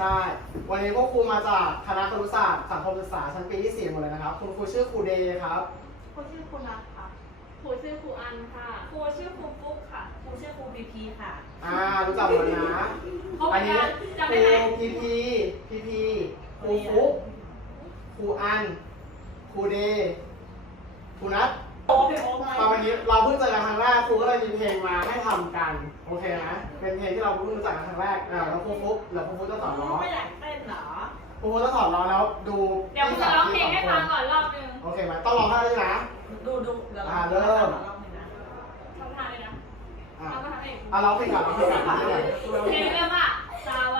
ใช่ วันนี้พวกครูมาจากคณะครุศาสตร์สังคมศึกษาชั้นปีที่4หมดเลยนะครับ คุณครูชื่อครูเดย์ครับ ครูชื่อครูนัทค่ะ ครูชื่อครูอันค่ะ ครูชื่อครูฟุ๊กค่ะ ครูชื่อครูพีพีค่ะอ่ารู้จักหมดนะ ครบอันนี้ยังคจำได้ไหมรูพีพีพีพีครูฟุ๊กครูอันครูเดย์ครูนัทโอ้โห ตอนวันนี้เราเพิ่งเจอกันครั้งแรกครูก็เลยมีเพลงมาให้ทำกัน โอเคไหมเป็นเพลงที่เราเพิ่งรู้จักกันครั้งแรกอ่าแล้วครูฟุ๊กเดี๋ยวครูฟุ๊กจะสอนร้องไม่อยากเต้นเหรอ ครูฟุ๊กจะสอนร้องแล้วดูเดี๋ยวคุณจะร้องเพลงให้ฟังก่อนรอบนึง โอเคไหมต้องร้องให้ด้วยนะ ดูดูเดี๋ยวอ่าเริ่ม รอบหนึ่งนะทำทานเลยนะอ่าเอามาทำเอง อะร้องเพลงก่อนร้องเพลงก่อนร้องเพลงก่อน เพลงเริ่มว่าสวั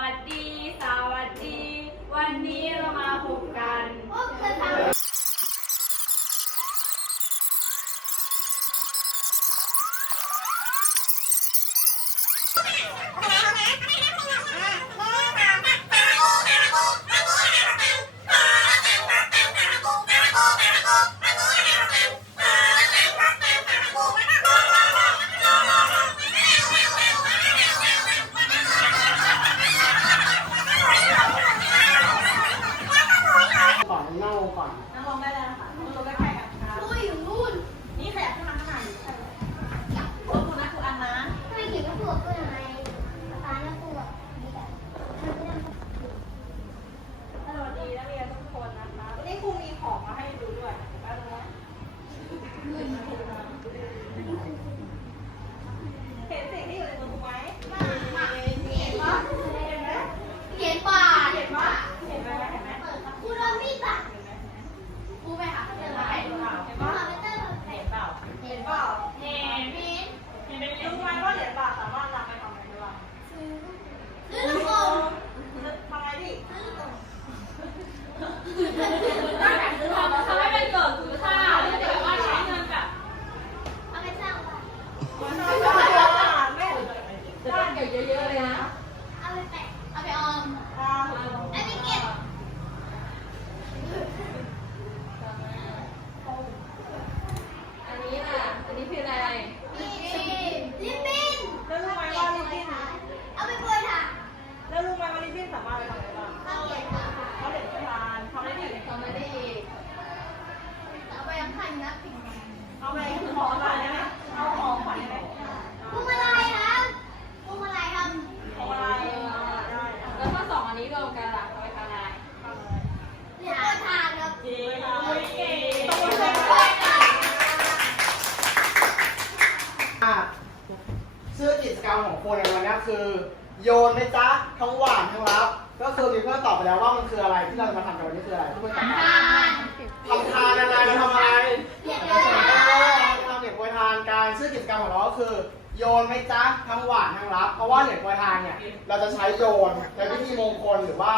กิจกรรมของเราก็คือโยนไหมจ๊ะทั้งหวานทั้งรับ เพราะว่าเหรียญโปรยทานเนี่ยเราจะใช้โยนในพิธีมงคลหรือว่า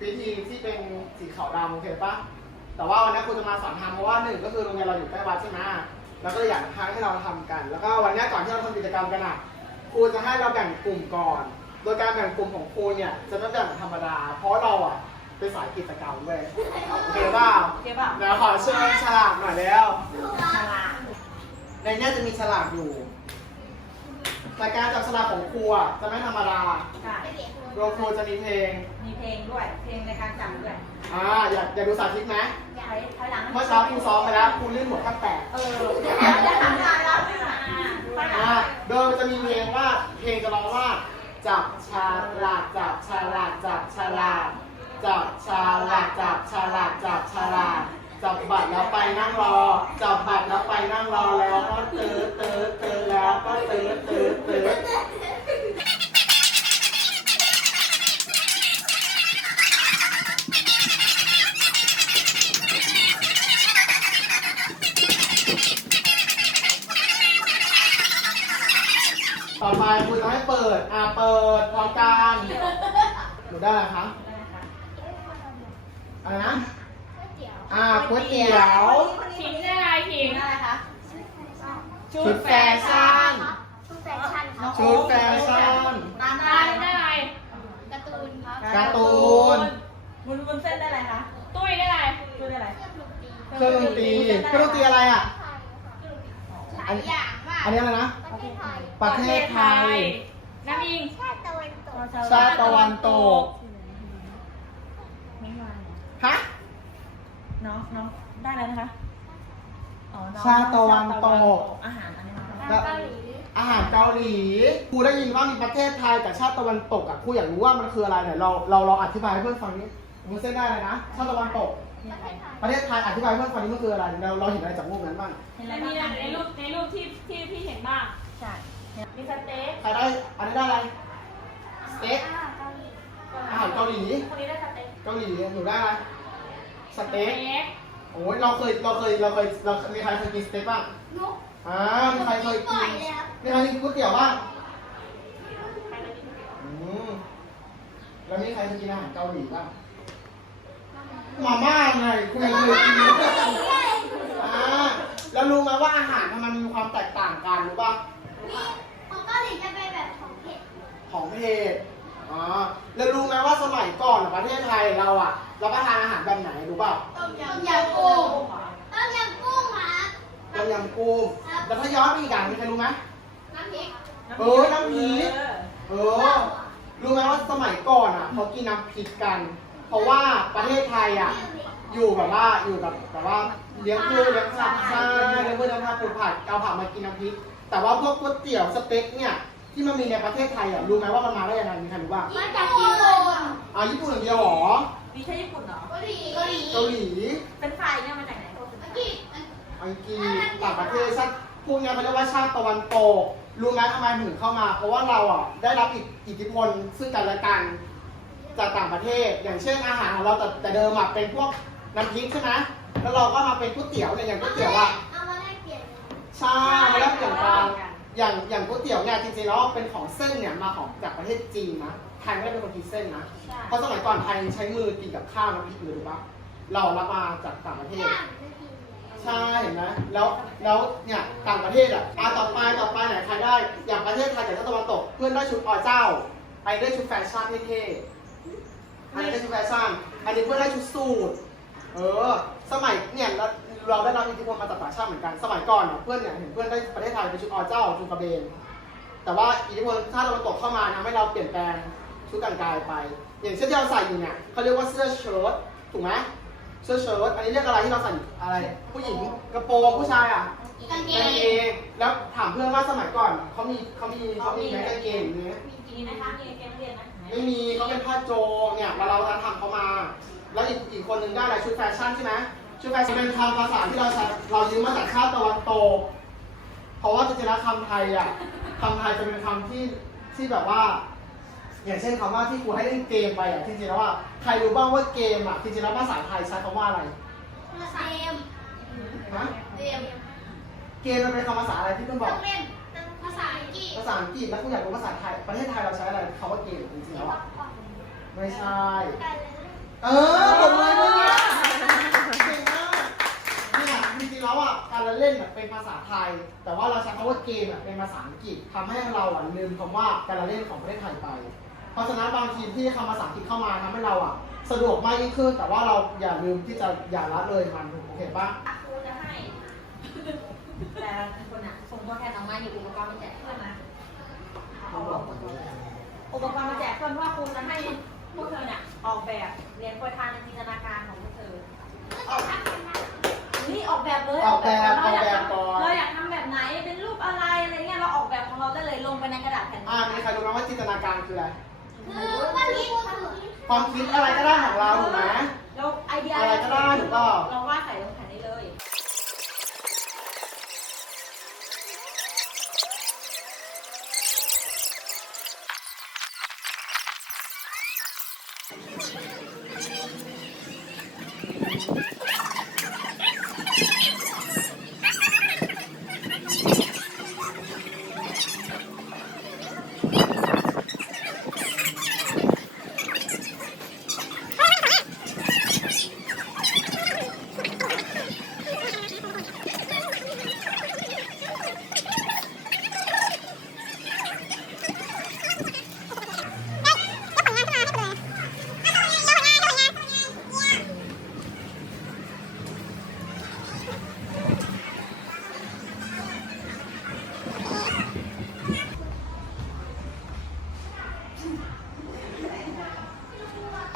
พิธีที่เป็นสีขาวดำโอเคปะแต่ว่าวันนี้ครูจะมาสอนทำเพราะว่าหนึ่งก็คือโรงเรียนเราอยู่ใกล้วัดใช่ไหมแล้วก็เลยอยากทางให้เราทำกัน แล้วก็วันนี้ก่อนที่เราทำกิจกรรมกันอะครูจะให้เราแบ่งกลุ่มก่อน โดยการแบ่งกลุ่มของครูเนี่ยจะไม่แบ่งธรรมดา เพราะเราอะเป็นสายกิจกรรมเว้ยโอเคเปล่าเก็บอะเดี๋ยวขอเชิญฉลากหน่อยแล้ว ในเนี้ยจะมีฉลากอยู่ แต่การจับฉลากของครูอะจะไม่ธรรมดาใช่โดยครูจะมีเพลง มีเพลงด้วย เพลงในการจำด้วยอ่า อยากอยากดูสาธิตไหมใช้ถอยหลังเมื่อเช้าครูซ้อมไปแล้วครูลื่นหัวแทบแตกเออได้ทำงานแล้วถอยหลัอ่างโดยมันจะมีเพลงว่า เพลงจะร้องว่า จับฉลากจับฉลากจับฉลากจับฉลากจับฉลากจับฉลากจับบัตรแล้วไปนั่งรอ จับบัตรแล้วไปนั่งรอแล้วก็ตื้อตื้อตื้อ แล้วก็ตื้อตื้อตื้อต่อไปคุณจะให้เปิด อ่าเปิดพร้อมกันหนูได้อะไรคะอะไรนะ อ่าก๋วยเตี๋ยว ขิงได้อะไรขิง อะไรคะ ชุดแฟชั่น ชุดแฟชั่นชุดแฟชั่น ตามได้ไหมกระตูนครับกระตูนวุ้นวุ้นเส้นได้ไหมคะตุ้ยได้ไหมตุ้ยได้ไหมเครื่องดนตรีเครื่องดนตรีอะไรอะหลายอย่างมากอันนี้อะไรนะ ประเทศไทยน้ำอิงชาติตะวันตกชาติตะวันตกฮะน้องน้องได้แล้วนะคะ อ๋อน้องชาตะวันตก อาหารอะไรนะคะแล้วอาหารเกาหลีครูได้ยินว่ามีประเทศไทยกับชาติตะวันตกอะครูอยากรู้ว่ามันคืออะไรไหนเราเราลองอธิบายให้เพื่อนฟังนี้มุนเส้นได้เลยนะ ชาติตะวันตก ประเทศไทยอธิบายให้เพื่อนฟังนี้มันคืออะไรเราเราเห็นอะไรจากรูปนั้นบ้างเห็นอะไรมันบ้างมีคะในรูปในรูปที่ที่ที่เห็นบ้างใช่มีสเต็กใครได้อันนี้ได้อะไรสเต็กอาหารเกาหลีคนนี้ได้สเต็กเกาหลีหนูได้อะไรสเต็กกโอ้ยเราเคยเราเคยเราเคยเรามีใครเคยกินสเต็กบ้างนุ๊กอ่ามีใครเคยปล่กิอนยเลยครับมีใครกินก๋วยเตี๋ยวบ้างใครจะกินก๋วยเตี๋ยวอืมแล้วมีใครเคยกินอาหารเกาหลีบ้างมาม่าไงคุณยังเคยกินเลยอ่าแล้วรู้ไหมว่าอาหารทำไมมันมีความแตกต่างกันรู้ป่ะมีของเกาหลีจะเป็นแบบของเผ็ดของเพศ อ๋อแล้วรู้ไหมว่าสมัยก่อนอะประเทศไทยเราอะรับประทานอาหารแบบไหนรู้ป่ะต้มยำกุ้งต้มยำกุ้งครับต้มยำกุ้งแล้วถ้าย้อนไปอีกอย่างมีใครรู้ไหมน้ำพริกเออน้ำพริกเออรู้ไหมว่าสมัยก่อนอะเขากินน้ำพริกกัน เพราะว่าประเทศไทยอะอยู่แบบว่าอยู่แบบแบบว่าเลี้ยงพืชเลี้ยงสัตว์ใช่เลี้ยงพืชเลี้ยงผักปลูกผักเอาผักมากินน้ำพริก แต่ว่าพวกก๋วยเตี๋ยวสเต็กเนี่ย ที่มันมีในประเทศไทยอะรู้ไหมว่ามันมาได้ยังไงมีใครรู้บ้างมาจากญี่ปุ่นอ่าญี่ปุ่นอย่างเดียวเหรอมีแค่ญี่ปุ่นเหรอเกาหลีเกาหลีเกาหลีเป็นไฟเนี่ยมาจากไหนพวกเป็นอังไฟกฤษอังกฤษต่างประเทศชาติพวกเนี้ยเขาเรียกว่าชาติตะวันตกรู้ไหมทำไมถึงเข้ามา เพราะว่าเราอะได้รับอิทอิทธิพลซึ่งกันและกันจากต่างประเทศ อย่างเช่นอาหารของเราแต่แต่เดิมอะเป็นพวกน้ำพริกใช่ไหมแล้วเราก็มาเป็นก๋วยเตี๋ยวเนี่ยอย่างก๋วยเตี๋ยวอะเอามาแลกเปลี่ยนใช่มาแล้วเปลี่ยนกัน อย่างอย่างก๋วยเตี๋ยวเนี่ยจริงๆแล้วเป็นของเส้นเนี่ยมาของจากประเทศจีนนะไทยไม่ได้เป็นคนกินเส้นนะเพราะสมัยก่อนไทยใช้มือกินกับข้าวน้ำพริกเลยถูกปะเรารับมาจากต่างประเทศ ใช่เห็นไหมแล้วแล้วเนี่ยต่างประเทศอะอะต่อไปต่อไปไหนใครได้อย่างประเทศไทยกับตะวันตก เพื่อนได้ชุดอเจ้าไอได้ชุดแฟชั่นเท่ๆอันนี้ได้ชุดแฟชั่นอันนี้เพื่อนได้ชุดสูท เออ สมัยเนี่ยเราเราได้รับอิทธิพลมาจากต่างชาติเหมือนกัน สมัยก่อนอะเพื่อนเนี่ยเห็นเพื่อนได้ประเทศไทยเป็นชุดอเจ้าชุดกระเบน แต่ว่าอิทธิพลชาติตะวันตกเข้ามาทำให้เราเปลี่ยนแปลงชุดแต่งกายไป อย่างเช่นที่เราใส่อยู่เนี่ยเขาเรียกว่าเสื้อเชิ้ตถูกไหมเสื้อเชิ้ตอันนี้เรียกอะไรที่เราใส่อะไร ผู้หญิงกระโปรงผู้ชายอะกางเกกางเกงงแล้วถามเพื่อนว่าสมัยก่อนเขามีเขามีเขามีไหมกางเกงอย่างเงี้ยมีไหมคะมีเกมเรียนไหมไม่มีเขาเป็นผ้าโจงเนี่ยมาเราทำเขามา แล้วอีกอีกคนหนึ่งได้อะไรชุดแฟชั่นใช่ไหมชุดแฟชั่นเป็นคำภาษาที่เราใช้เรายืมมาจากชาติตะวันตกเพราะว่าจริงๆแล้วคำไทยอะคำไทยจะเป็นคำที่ที่แบบว่า อย่างเช่นคำว่าที่ครูให้เล่นเกมไปอะจริงๆแล้วว่าใครรู้บ้างว่าเกมอะจริงๆแล้วภาษาไทยใช้คำว่าอะไรภาษาเกมฮะเกมเกมมันเป็นคำภาษาอะไรที่เพิ่งบต้ออกงเล่นภาษาอังกฤษภาษาอังกฤษแล้วคุณอยากรู้ภาษาไทย ประเทศไทยเราใช้อะไรคำว่าเกมจริงๆแล้วอะไม่ใช่ เออตบเลยเลยเนี่ยเก่งมากเนี่ยจริงๆแล้วอะการละเล่นอะเป็นภาษาไทย แต่ว่าเราใช้คำว่าเกมอะเป็นภาษาอังกฤษทำให้เราอะลืมคำว่าการละเล่นของประเทศไทยไป เพราะฉะนั้นบางทีที่คำภาษาอังกฤษเข้ามาทำให้เราอะสะดวกมากยิ่งขึ้น แต่ว่าเราอย่าลืมที่จะอย่าละเลยมันโอเคปะครูจะให้ แต่คนอะส่งตัวแทนออกมาอยู่อุปกรณ์มาแจกเพื่อนนะเอาอุปกรณ์มาแจกเพื่อนว่าครูจะให้ วกเธอเนี่ยออกแบบเรียนโปรยทานในจินตนาการของพวกเธอนี่ออกแบบเลยออกแบบเราอยากออกแบบก่อนทำเราอยากทำแบบไหนเป็นรูปอะไรอะไรเงี้ยเราออกแบบของเราได้เลยลงไปในกระดาษแผ่นอ่ามีใครรู้ไหมว่าจินตนาการคืออะไรคือว่านี้ความคิดอะไรก็ได้ของเราถูกไหมเราไอเดียอะไรก็ได้ถูกเปล่าเราวาดใส่ลงแผ่นได้เลย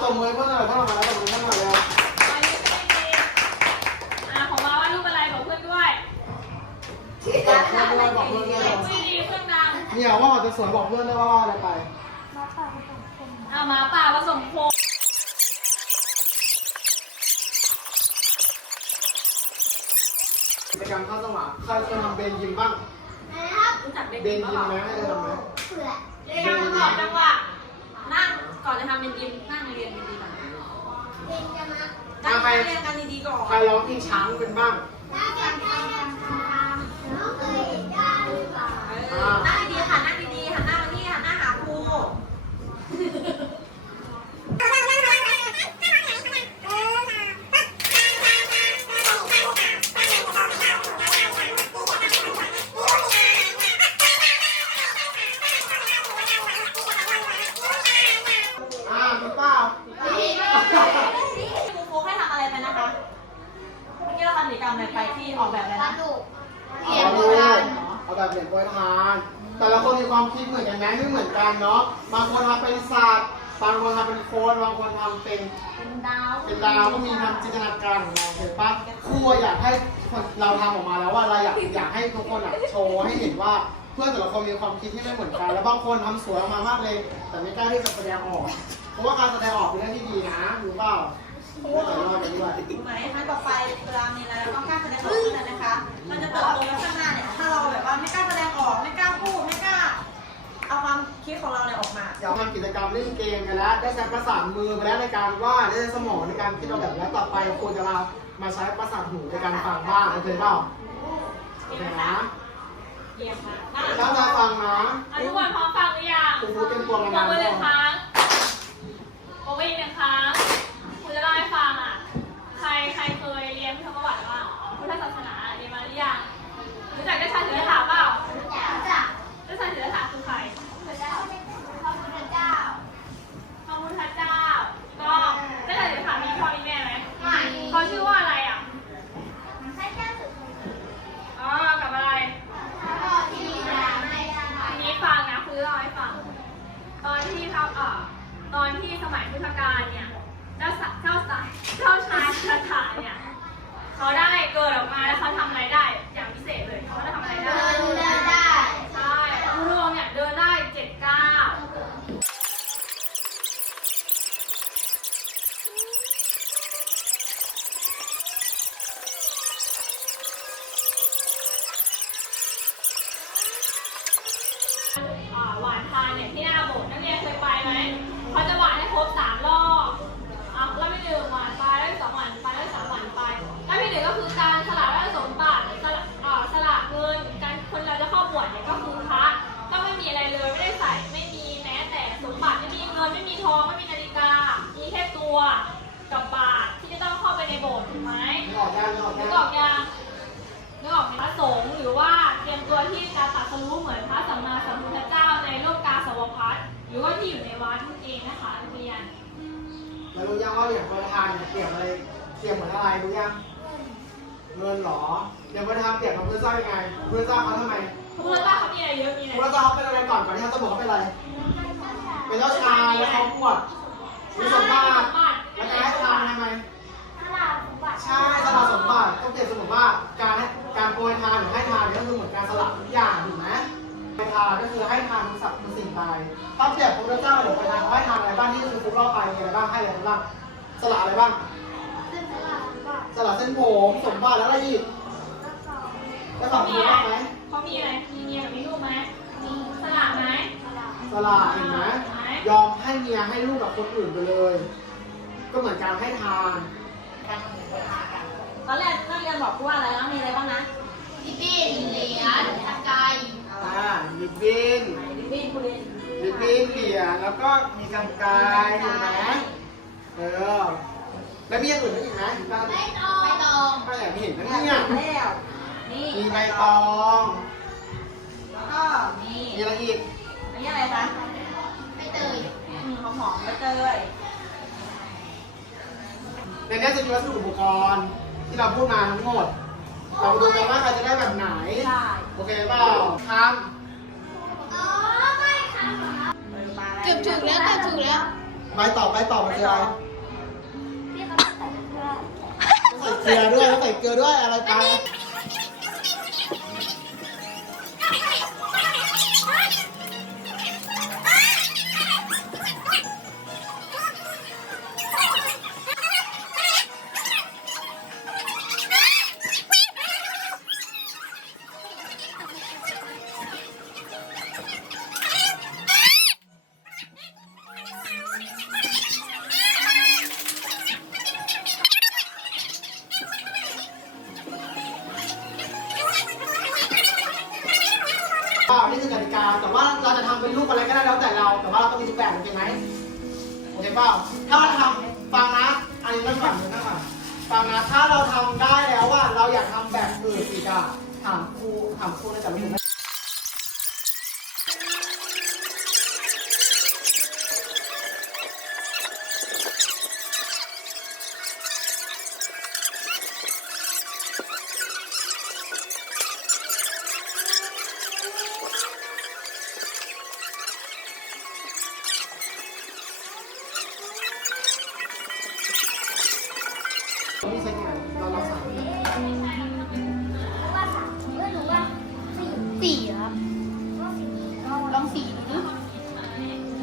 ตบมือเพื่อนหน่อยเพื่อนออกมาแล้วตบมือเพื่อนหน่อยเร็ว สวยบอกเพื่อนด้วยว่าว่าอะไรไป เอามาป่าผสมโค กิจกรรมเข้าจังหวะใครเคยทำเบนยิมบ้าง นะครับ รู้จักเบน เบน ยิม ยิม เป ไหม ล่า ให้เคยทำไหม เผื่อ เรียนกันก่อนจังหวะนั่งก่อนจะทำเป็นยิมนั่งเรียนดีๆก่อน เป็นจะมา นั่งเรียนกันดีๆก่อน ใครร้องเพลงช้างเป็นบ้าง วว่าเราอยากอยากให้ทุกคนอะโชว์ให้เห็นว่าเพื่อนแต่ละคนมีความคิดที่ไม่เหมือนกัน แล้วบางคนทำสวยออกมามากเลย แต่ไม่กล้าที่จะแสดงออก เพราะว่าการแสดงออกเป็นเรื่องที่ดีนะรู้เปล่าไม่แต่รอดอย่างนี้ด้วยรู้ไหมครั้งต่อไปเวลามีอะไรเราต้องกล้าแสดงออกเท่านั้นนะคะ มันจะเติบโตไปข้างหน้าเนี่ย ถ้าเราแบบว่าไม่กล้าแสดงออกไม่กล้าพูดไม่กล้า เอาความคิดของเราเนี่ยออกมา อยากทำกิจกรรมเล่นเกมกันแล้ว ได้ใช้ประสานมือไปแล้วในการวาดได้ใช้สมองในการคิดเอาแบบแล้วต่อไปควรจะมามาใช้ประสาทหูในการฟังบ้างโอเคเปล่า โอเคนะเยี่ยมมากตั้งใจฟังนะอะทุกคนพร้อมฟังหรือยังครูพูดเป็นตัวงานบอกไว้หนึ่งคก่อนรั้งบอกไว้อีกหนึ่งครั้งคุณจะเล่าให้ฟังอะ ใครใครเคยเรียนพุทธประวัติบ้างพุทธศาสนาเรียนมาหรือยังรู้จักเจ้าชายสิทธัตถะเปล่า ก็คือเหมือนการสละทุกอย่างถูกไหมโปรยทานก็คือให้ทานทุกสัตว์ทุกสิ่งไปถ้าเปรียบพระพุทธเจ้าหรือโปรยทานเขาให้ทานอะไรบ้างที่คือฟุกเล่าไปมีอะไรบ้างให้อะไรบ้างสละอะไรบ้างซึ่งตลาดสมบัติสละเส้นผมสมบัติแล้วอะไรอีกแล้วก็แล้วฝั่งนี้บ้างไหมเขามีอะไรมีเมียกับมีลูกไหมมีสละไหมตลาดสละเห็นไหมยอมให้เมียให้ลูกกับคนอื่นไปเลย ก็เหมือนการให้ทานตอนแรกนักเรียนบอกกูว่าอะไรนะมีอะไรบ้างนะ พี่ปี้เหรียญตะไคร้อ่าลิบบินลิบบิ้นกูเรียนลิบบินเหรียญแล้วก็มีกำไกเห็นไหมเออแล้วมีอย่างอื่นอีกไหมบ้างไม่ตองไม่ตองก็อย่างที่เห็นนะเนี่ยเนี่ยแล้วนี่มีใบตองแล้วก็มีมีอะไรอีกอันนี้อะไรคะไม่เตยอืมหอมหอมๆใบเตยในนี้จะมีวัสดุอุปกรณ์ที่เราพูดมาทั้งหมด เรามาดูกันว่าใครจะได้แบบไหนใช่โอเคเปล่าทอ๋อไม่ค่ะเออมาแล้วเกือบถูกแล้วเกือบถูกแล้วำใบต่อใบต่อมันคืออะไรพี่เขาใส่เสื้อใส่เกลือด้วยแล้วใส่เกลือด้วยอะไรไป อะไรก็ได้แล้วแต่เรา แต่ว่าเราต้องมีทุกแบบโอเคไหมโอเคเปล่าถ้าเราทำฟังนะอันนี้นั่งก่อนนั่งก่อนฟังนะถ้าเราทำได้แล้วว่าเราอยากทำแบบอื่นอีกอะถามครูถามครูในแต่ละกลุ่มนี่ สี่สี่ครับลองสี่ดู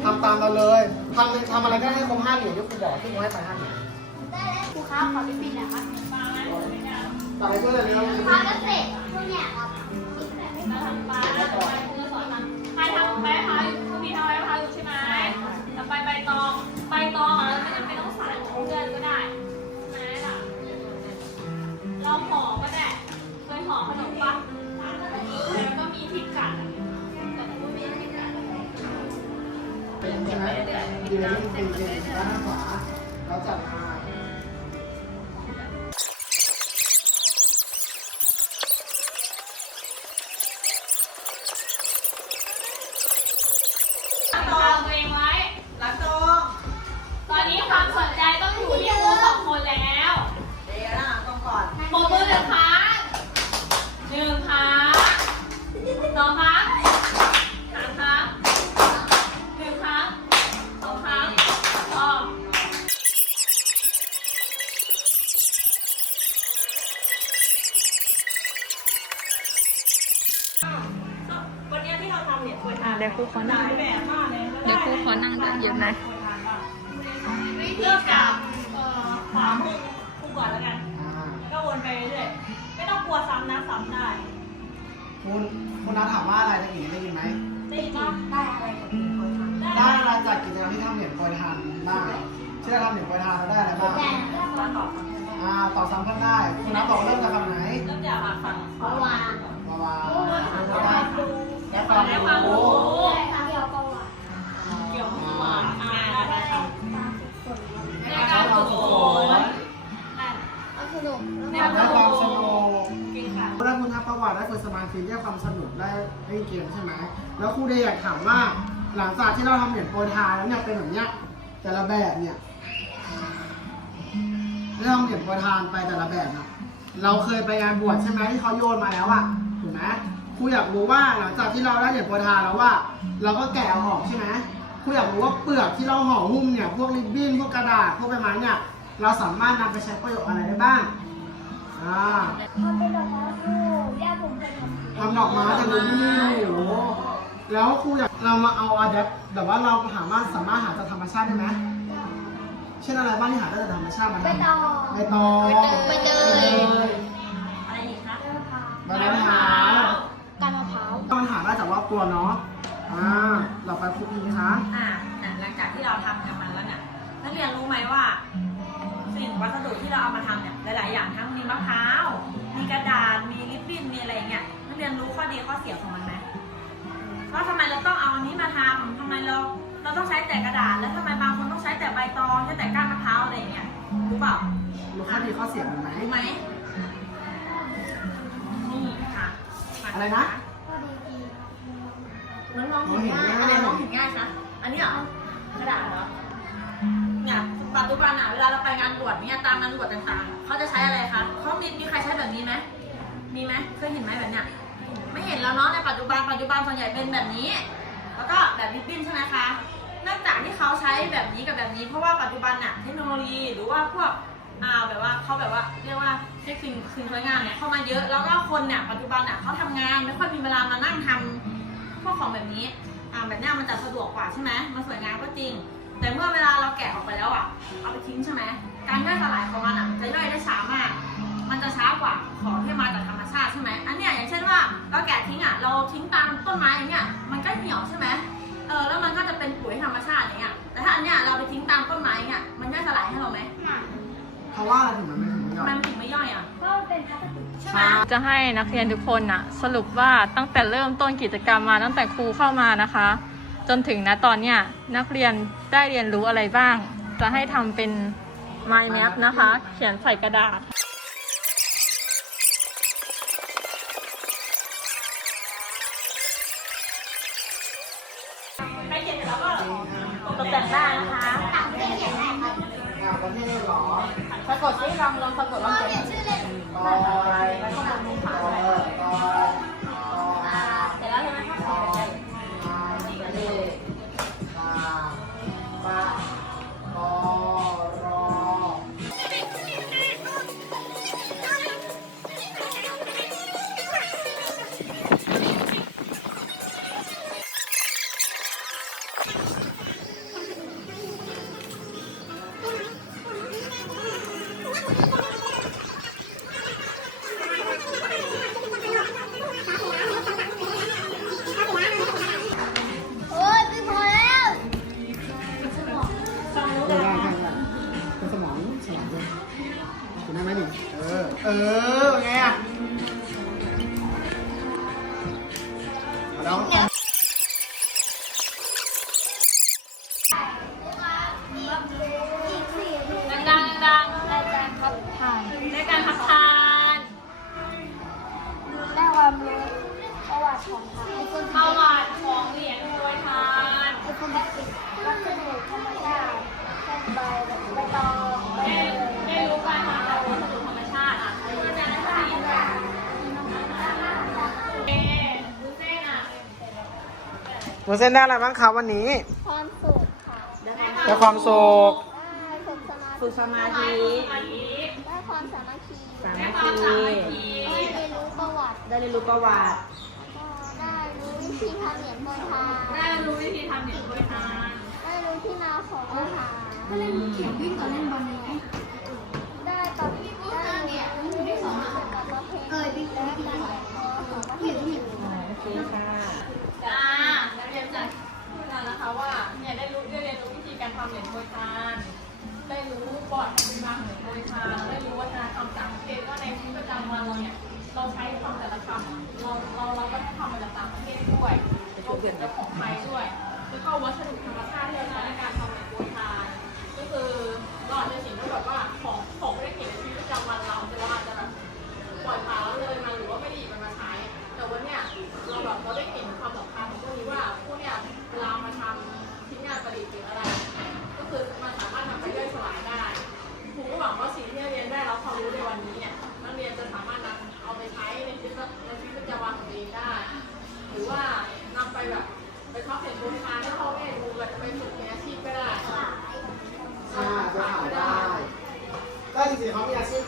ทำตามเราเลยทำทำอะไรก็ได้ให้ครบห้าเหรียญที่ครูบอกที่ครูให้ไปห้าเหรียญได้แล้วครูครับขอพี่ปินนะครับต่อไปช่วยเลยนะครูครับแล้วเสร็จพวกเนี้ยครับมาทำปลาไปครูสอนทำใครทำใบมะพร้าวอยู่ครูมีทำใบมะพร้าวอยู่ใช่ไหมต่อไปใบตองใบตองอะเราไม่จำเป็นต้องใส่เพื่อนก็ได้ใช่ไหมล่ะเราห่อก็ได้เคยห่อขนมปะ ไหมดีเลยนี่เป็นเป็นด้านขวาเราจับมาตองตัวเองไว้รักโตตอนนี้ความสนใจ ควรทานเดี๋ยวครูขอนั่งหลายแบบมากเลยเดี๋ยวครูขอนั่งด้วยเยอะนะเลือกกับเอ่อขวามือครูก่อนแล้วกันอ่าแล้วก็วนไปเรื่อยไม่ต้องกลัวซ้ำนะซ้ำได้คุณคุณน้าถามว่าอะไรได้ยินได้ยินไหมได้ยินปะได้อะไรกับคุณเคยทำได้ได้อะไรจากกิจกรรมที่ทำเหรียญโปรยทานบ้างที่เราทำเหรียญโปรยทานเราได้อะไรบ้างมาตอบคำถามอ่าต่อซ้ำกันได้ คุณน้าบอกเริ่มจากคำไหนเริ่มจากฝั่งขวาวางวาวาได้ และความได้ความรู้รู้ได้ครับเดียวก็วางเกี่ยวกับว่าอ่าได้ค่ะในการฝึกฝนเอาสนุกในได้การความสนุกได้คุณทัพประวัติได้ฝึกสมาธิได้ความสนุกได้เล่นเกมใช่ไหมแล้วครูเดย์อยากถามว่าหลังจากที่เราทำเหรียญโปรทานแล้วเนี่ยเป็นแบบเนี้ยแต่ละแบบเนี่ยเรื่องเหรียญโปรทานไปแต่ละแบบนะเราเคยไปงานบวชใช่ไหมที่เขาโยนมาแล้วอะถูกไหม ครูอยากรู้ว่าหลังจากที่เราได้เหรียญโปรยทาแล้วว่า เราก็แกะเอาออกใช่ไหมครูอยากรู้ว่าเปลือกที่เราห่อหุ้มเนี่ยพวกริบบิ้นพวกกระดาษพวกใบไม้เนี่ยเราสามารถนำไปใช้ประโยชน์อะไรได้บ้างอ่ามันเป็นดอกไม้คู่ย่าผมเคยทำทำดอกไม้จากลูบี้โอ้โหแล้วครูอยากเรามาเอาอะแดปแบบว่าเราหาว่าสามารถหาจากธรรมชาติได้ไหมเช่นอะไรบ้างที่หาได้จากธรรมชาติมาใบตองใบตองใบเตยอะไรอีกคะใบมะพร้าวการมะพร้าวมันหาได้จากรอบตัวเนาะ อ่าเราไปคุกนี้คะอ่าเนี่ยหลังจากที่เราทำกันมาแล้วเนี่ยนักเรียนรู้ไหมว่า สิ่งวัสดุที่เราเอามาทำเนี่ยหลาย ๆ อย่างทั้งมีมะพร้าว มีกระดาษ มีริบบิ้น มีอะไรอย่างเงี้ยนักเรียนรู้ข้อดีข้อเสียของมันไหมว่าทำไมเราต้องเอาอันนี้มาทำทำไมเราเราต้องใช้แต่กระดาษ แล้วทำไมบางคนต้องใช้แต่ใบตองใช้แต่ก้านมะพร้าวอะไรอย่างเงี้ยรู้เปล่ารู้ข้อดีข้อเสียมันไหมรู้ไหมนี่ค่ะอะไรนะก็ดีดี น้องๆเห็นง่ายอะไรน้องเห็นง่ายคะอันนี้เหรอกระดาษเหรอเนี่ยปัจจุบันอะเวลาเราไปงานบวชเนี่ยตามงานบวชต่างๆเขาจะใช้อะไรคะเขามีมีใครใช้แบบนี้ไหมมีไหมเคยเห็นไหมแบบเนี้ยไม่เห็นแล้วเนาะในปัจจุบันปัจจุบันส่วนใหญ่เป็นแบบนี้ แล้วก็แบบริบบิ้นใช่ไหมคะนองจากที่เขาใช้แบบนี้กับแบบนี้ เพราะว่าปัจจุบันน่ะเทคโนโลยีหรือว่าพวกอ่าแบบว่าเขาแบบว่าเรียกว่าเทคนิคสิ่งสวยงามเนี่ยเข้ามาเยอะแล้วก็คนเนี่ยปัจจุบันน่ะเขาทำงานไม่ค่อยมีเวลามานั่งทำ พวกของแบบนี้อ่าแบบเนี้ยมันจะสะดวกกว่าใช่ไหมมันสวยงามก็จริง แต่เมื่อเวลาเราแกะออกไปแล้วอะ เอาไปทิ้งใช่ไหมการย่อยสลายของมันอะจะย่อยได้ช้ามาก มันจะช้ากว่าของที่มาจากธรรมชาติใช่ไหมอันเนี้ยอย่างเช่นว่าเราแกะทิ้งอะเราทิ้งตามต้นไม้อย่างเงี้ยมันก็เหี่ยวใช่ไหมเออแล้วมันก็จะเป็นปุ๋ยธรรมชาติอย่างเงี้ยแต่ถ้าอันเนี้ยเราไปทิ้งตามต้นไม้อย่างเงี้ยมันย่อยสลายให้เราไหม เพราะว่าอะไรถึงมันไม่ถึงไม่ มันถึงไม่ย่อยอะจะให้นักเรียนทุกคนน่ะ สรุปว่าตั้งแต่เริ่มต้นกิจกรรมมาตั้งแต่ครูเข้ามานะคะ จนถึงนะตอนเนี้ยนักเรียนได้เรียนรู้อะไรบ้าง จะให้ทำเป็น mind map นะคะ เขียนใส่กระดาษ ประวัติของเหรียญโปรยทานเป็นคนแบบติดวัสดุธรรมชาติเช่นใบใบตองใบแม่เตย แม่รู้ป่ะค่าวัสดุธรรมชาติอะเมนเส้นได้อะไรบ้างคะวันนี้ความสุขค่ะ ได้ความสุขได้สมาฝึกสมาธิได้ความสามัคคีสได้มความสามัคคีได้เรียนรู้ประวัติได้เรียนรู้ประวัติ ธีทำเหรียญโปทานได้รู้วิธีทำเหรียญโปรทานได้รู้ที่มาของอาทารก็เล่นเข่งวิ่งกับเล่นบอลเลยได้ตอนที่ได้เนี่ยได้สอนกับประเพณีเออบิ๊กแอ๊บได้ของประเพณีโอเคค่ะ เขามีอ们ชีพ